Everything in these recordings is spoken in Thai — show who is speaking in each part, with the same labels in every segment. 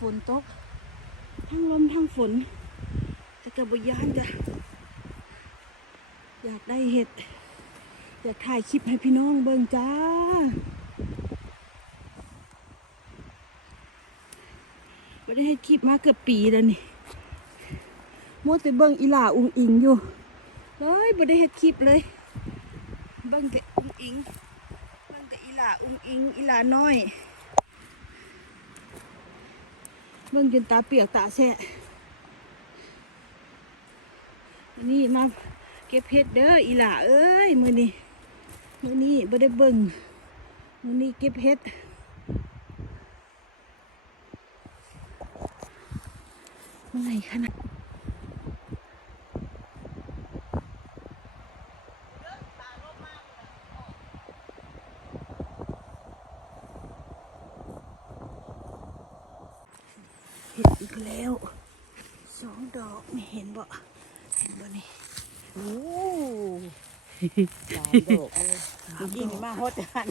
Speaker 1: ฝนตก ทั้งลมทั้งฝน แต่กระบยานจ้ะอยากได้เห็ด อยากถ่ายคลิปให้พี่น้องเบิ่งจ้า ไม่ได้ให้คลิปมาเกือบปีแล้วนี่มัวแต่เบิ่งอีหล่าอุงอิงอยู่เฮ้ยไม่ได้เฮ็ดคลิปเลย เบิ่งแต่อุงอิง เบิ่งแต่อีหล่าอุงอิง อีหล่าน้อย เบิ่งจนตาเปียกตาแสะนี่มาเก็บเห็ดเด้ออีหล่าเอ้ยมือนี้มือนี้บ่ได้เบิ่งมือนี้เก็บเห็ดเมื่อยขนาดเห็นอีก แล้วสองดอกนี่เห็นบ่เห็นบ่นี่
Speaker 2: โอ้หลายดอกเลยเมื่อกี้นี่มาฮอดหัน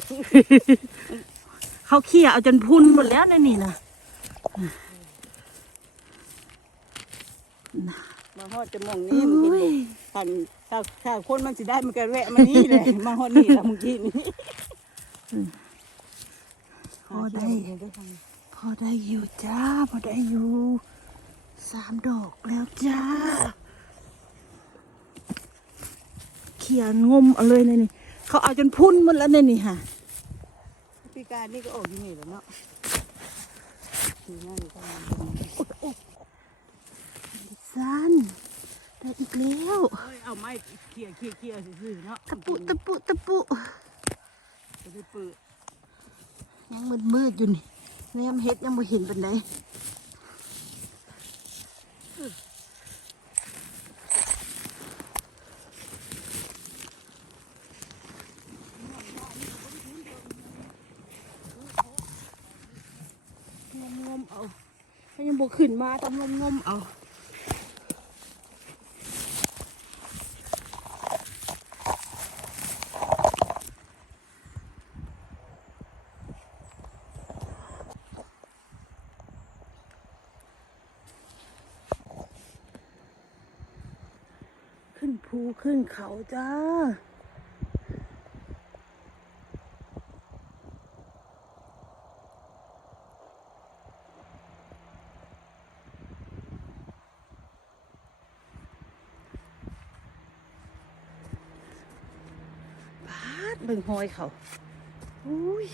Speaker 1: เขาเขี่ยเอาจนพุนหมดแล้วในนี่นะ
Speaker 2: มาฮอดจะมองนี่มันเห็นบ่คันถ้าถ้าคนมันสิได้มันก็แวะมานี่เลยมาฮอดนี่แล้วเมื่อกี้นี่
Speaker 1: พอได้พ อได้อยู่จ้าพอได้อยู่สามดอกแล้วจ้า เขียนงมเอาเลยในนี่เขาเอาจนพุ่นหมดแล้วในนี่ค่ะ
Speaker 2: ปีการนี่ก็ออกอยู่นี่แหล้วเนาะนี่นั่นก็มา
Speaker 1: ซันได้อีกแล้วเอ้
Speaker 2: ยเอาไม้เขี่ยเขี่ยเขี่ยซื่อๆเน
Speaker 1: าะตะปุตะปุตะปุจะได้เปิดยังมืดมืดๆอยู่นี่ แนมเฮ็ดยังบ่เห็นเป็นไดงมงมเอาถ้ยังบ่ขึ้นมาต้องงมงมเอา ภูขึ้นเขาจ้า บาดเบิ่งหอยเขาอุ้ย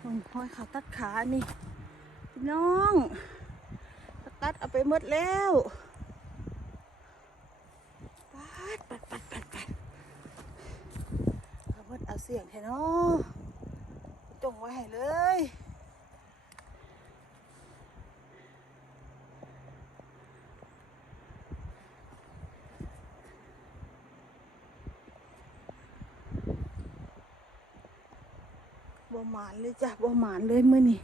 Speaker 1: เบิ่งหอยเขาตัดขานี่พี่น้อง ตัดเอาไปหมดแล้ว ปัดปัดปัดเอาเบิดเอาเสียงแท้เนาะจงไว้ให้เลยบ่หมานเลยจ้ะบ่หมานเลยมื้อนี้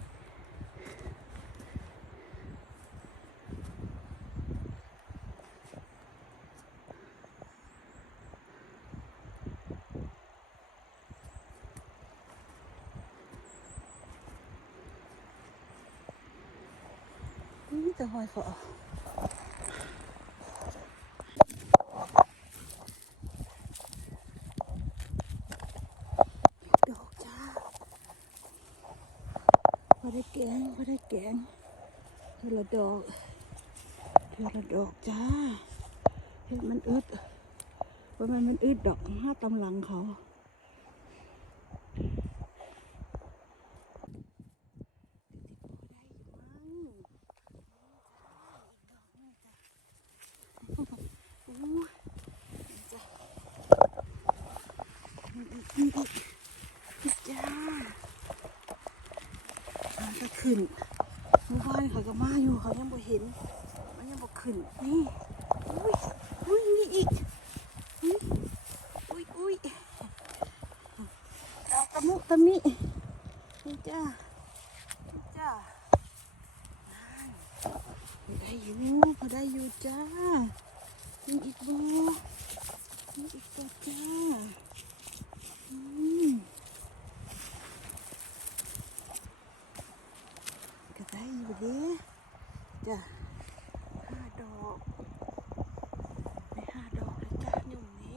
Speaker 1: หอยเขาเอดอกจ้าพอได้แกงพอได้แกงเทละดอกเทละดอกจ้าเห็ดมันอึดว่ามันมันอึดดอกห้าตำลังเขา อู้จ้ะนี่อีกนี่จ้ามันก็ขึ้นเมื่อวานเขาก็มาอ ยังบ่เห็น มันยังบ่ขึ้น นี่อุ้ยอุ้ยนี่อีกอุ้ยอุ้ยอุ้ยเอาตะมุตะมินี่จ้านี่จ้านั่นพอได้อยู่พอได้อยู่จ้า มีอีกบ่มีอีกบ่จ้าอืมก็ได้ อยู่เด้จ้ะห้าดอกได้ห้าดอกเลยจ้ะหนุ่มนี้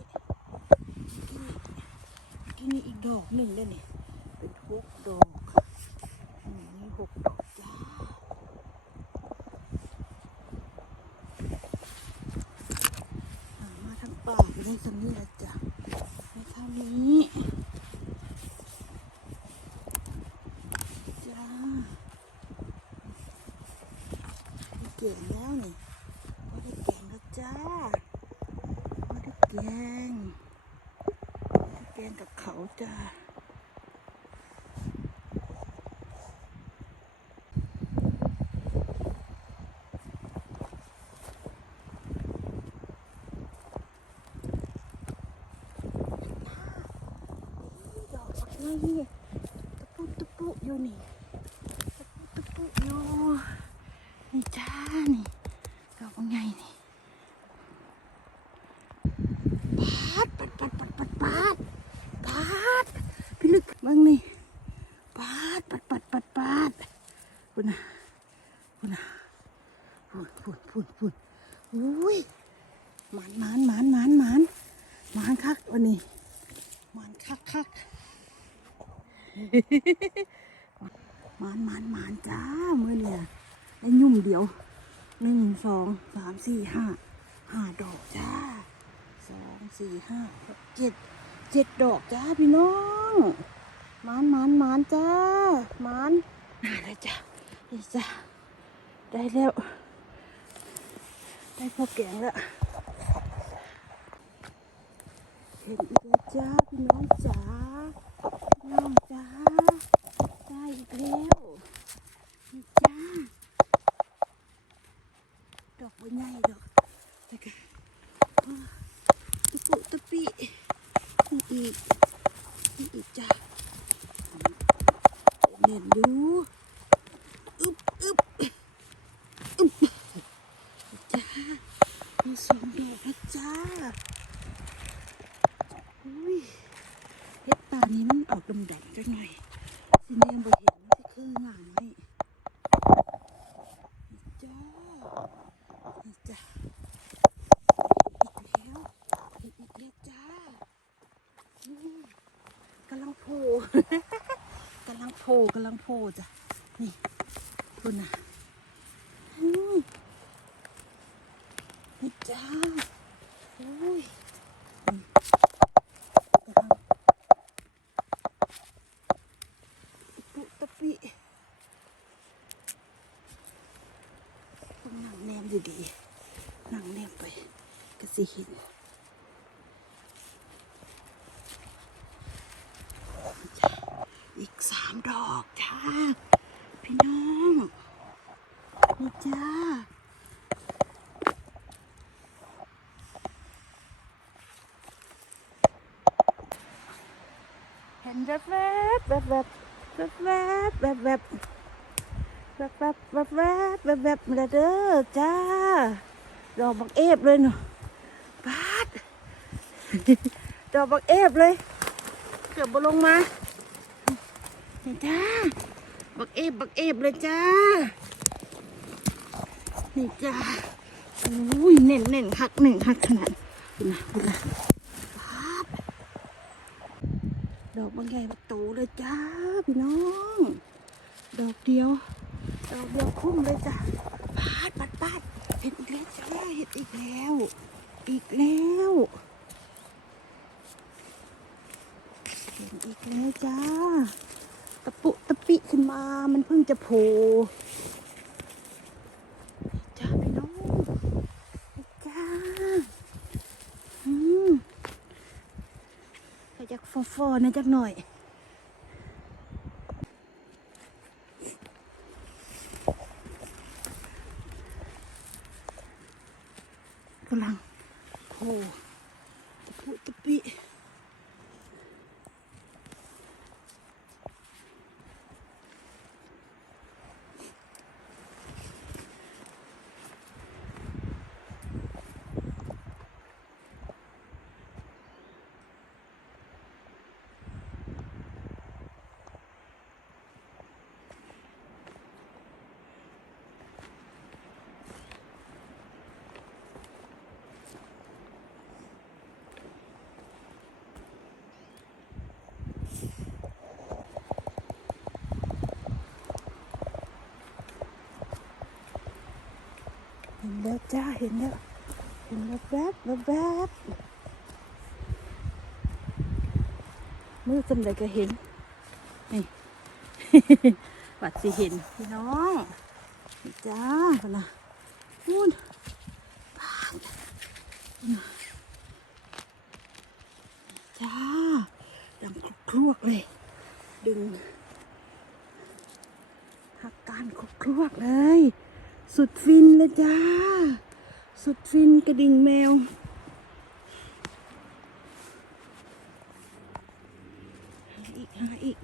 Speaker 1: กินนี่อีก ดอกหนึ่งได้เนี่ยเป็นหกดอกนุ่หกดอกจ้ามาทั้งป่าไปได้สำนี้ละจ้ะในเท่านี้จ้าได้เก่งแล้วนี่ว่าได้เก่งแล้วจ้าว่าได้แกง งกับเขาจ้านี่ดอกบักนี่ตะปุตะปุอยู่นี่ตะปุตะปุอยู่ นี่จ้า นี่ดอกว่าไงนี่ปาดปัดปัดปัดปัดปัดปาดพี่ลึกเบ้างนี่ปาดปัดปัดปัดปัดปุ่นนะปุ่นนะปุ่นปุ่นปุ่นปุ่นอุ้ยหมานหมานหมานหมานหมานหมานคักวันนี้หมานคักคักหมานหมานหมานจ้าเมื่อเนี่ย ได้ยุ่มเดียวหนึ่งสอง สี่ห้าห้าดอกจ้าสองสี่ห้าหกเจ็ดเจ็ดดอกจ้าพี่น้องมานมานมานจ้ามานน่าเลยจ้านี่จ้าได้แล้ว ได้พอแกงแล้วเห็นอีกแล้วจ้าพี่น้องจ้าพี่น้องจ้าได้อีกแล้วนี่จ้า ดอก บ่ใหญ่ดอกแต่ก็ตะปุตะปินี่อีกนี่อีกจ้ะเด่นดูอึบอึบอึบจ้ามีสองดอกนะจ้าอุ้ยเฮ็ดตานี้มันออกดำๆจังหน่อยสิแนมบ่เห็นมันสิคืองามไหมจ้า นี่จ้ะอีกแล้วอีกแล้วจ้าอืมกำลังโผล่กำลังโผล่กำลังโผล่จ้ะ นี่คุณนะนี่จ้าโอ้ยนี่กำลังปุตะปิต้องนั่งแนมดีๆนั่งแนมไปก็สิเห็น จ้ะอีกสามดอกจ้า พี่น้องนี่จ้าเห็นแวบแวบแวบแวบแวบแวบแวบแวบแวบแวบแวบแวบแวบแวบมาแล้วเด้อจ้า ดอกบักเอฟเลยเนาะปาดดอกบักเอฟเลย เกือบบลงมา นี่จ้า บักเอฟบักเอฟเลยจ้า นี่จ้าอุ้ยเน่นเน่นหักเน่นหักขนาดคุณนะคุณนะปาดดอกบางใหญ่บักโตเลยจ้าพี่น้อง ดอกเดียว ดอกเดียวคุ้มเลยจ้าปาดปาดปาดเห็ดอีกแล้วจ้าเห็ดอีกแล้ว อีกแล้วเห็นอีกแล้วจ้า ตะปุตะปิขึ้นมา มันเพิ่งจะโผล่จ้าพี่น้องจ้าอืมขยักฟอๆนะจักหน่อย ห็นแล้วจ้าเห็นแล้วเห็นแล้วแวบแวบแวบมือจำได้ก็เห็นนี่ปัดสิเห็นพี่น้องจ้าพนะนู่นปานนะจ้าดังคลุกๆเลย ดึงหักการคลุกๆเลย สุดฟินเลยจ้า สุดฟินกระดิ่งแมว หาอีก หาอีก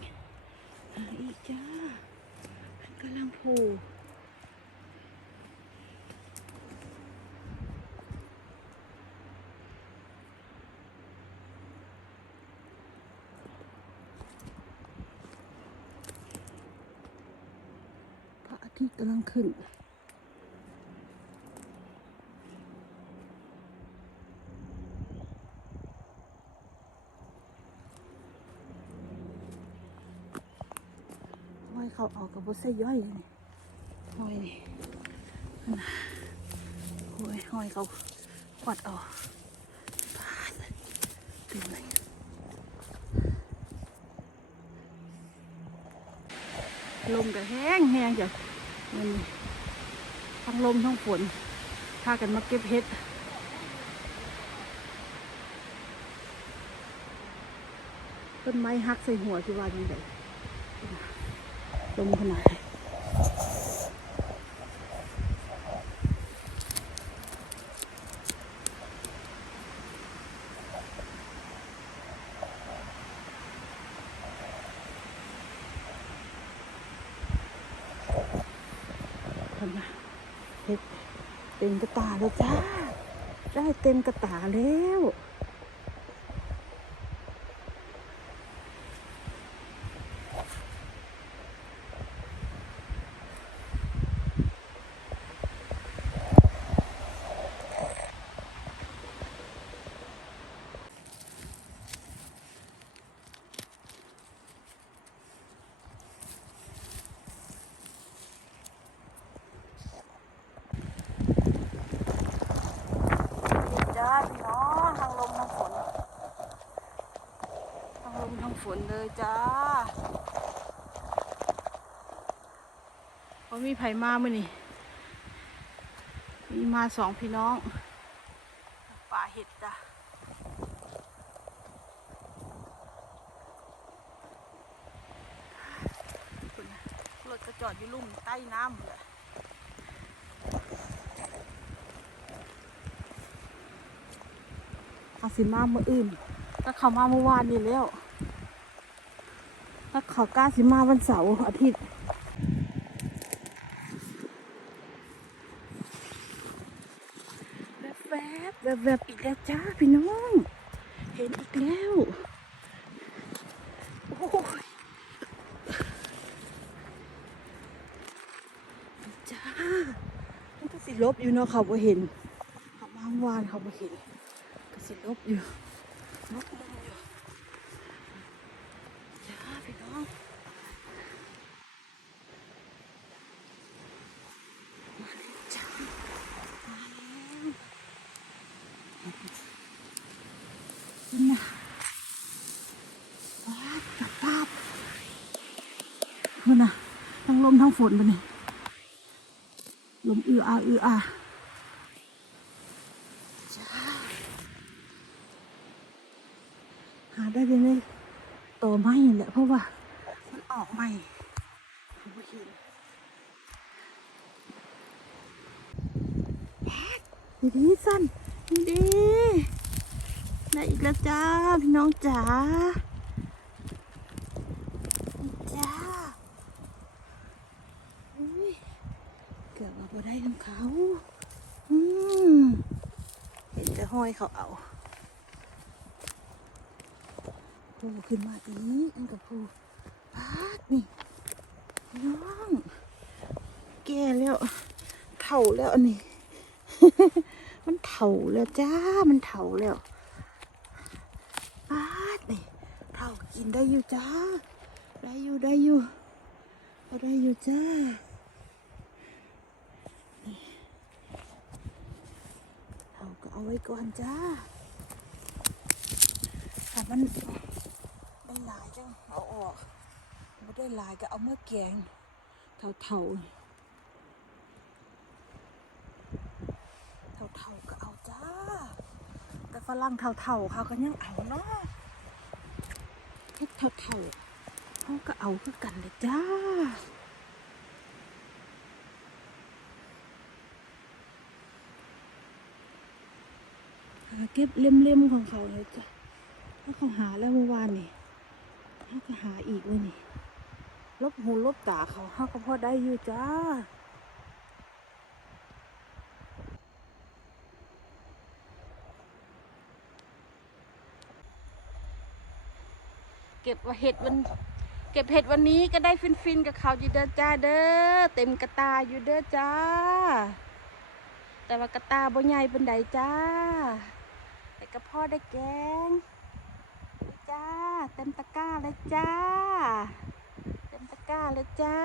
Speaker 1: หาอีกจ้ามันกำลังโผล่พระอาทิตย์กำลังขึ้น อยเขาเอากับบใส่ย่อยเลยนี่ห้อยนี่นะห้อยห้อยเขากวาดเอาปาดเต็มเลยลมก็แห้งแห้งจ้ะมันทั้งลมทั้งฝนพากันมาเก็บเห็ดต้นไม้หักใส่หัวที่ว่าจังได ลมขนาดไหนทำไมเฮ็ดเต็มกระตาแล้วจ้า ได้เต็มกระตาแล้ว จ้าพี่น้องทางลมทางฝนทางล มทางฝนเลยจ้าพอมีไผ่มามื่อนี่มีมาสองพี่น้อง ป่าเห็ดจ้ะรถก็จอดอยู่ลุ่มใต้น้ำเลยอาสิมาเมื่ออื่นถ้าเข้ามาเมื่อวานนี่แล้ว ถ้าเขากล้าสิมาวันเสาร์อาทิตย์แวบแวบอีกแล้วจ้าพี่น้อง เห็นอีกแล้ว โอ้ยจ้ามันก็สิลบอยู่เนาะเขาบ่เห็น เขามาเมื่อวานเขาบ่เห็นก็สิลบอยู่ลบมุมอยู่จ้าพี่น้องมาเลยจ้ามาแล้วนี่นะว้าวจับภาพมันน่ะทั้ง ลมทั้งฝนไปนี่ลมอืออาอืออาหาได้เลยเลยต่อไม้แหละเพราะว่า มันออกใหม่ผมไม่เห็นนี่ดีสั้นดีได้อีกแล้วจ้า พี่น้องจ๋านี่จ้าอุ้ยเกือบว่าพอได้ของเขา อืมเห้อยเขาเอาโผล่ขึ้นมาอีกอันกับโผล่พาดนี่น้องแก่แล้วเถ่าแล้วอันนี้มันเถ่าแล้วจ้ามันเถ่าแล้วพาดนี่เถ่ากินได้อยู่จ้า ได้อยู่ได้อยู่ได้อยู่จ้านี่ เอาไว้ก่อนจ้าถ้ามันได้หลายจังเอาออกไม่ได้หลายก็เอาเมื่อแกงเท่าๆเท่าๆก็เอาจ้า แต่ฝรั่งเท่าๆเขาก็ยังเอาเนาะเฮ็ดเท่าๆเขาก็เอาคือกันเลยจ้า หาเก็บเล่มๆของเขาเลยจ้ะถ้าเขาหาแล้วเมื่อวานนี่เขาก็หาอีกเลยนี่ ลบหูลบตาเขาเขาก็พอได้อยู่จ้าเก็บว่าเห็ดวันเก็บเห็ดวันนี้ก็ได้ฟินฟินๆกับเขาอยู่เด้อจ้าเด้อเต็มกระตาอยู่เด้อจ้า แต่ว่ากระตาบ่ใหญ่เป็นใดจ้า แต่ก็พ่อได้แกงจ้า เต็มตะกร้าเลยจ้า เต็มตะกร้าเลยจ้า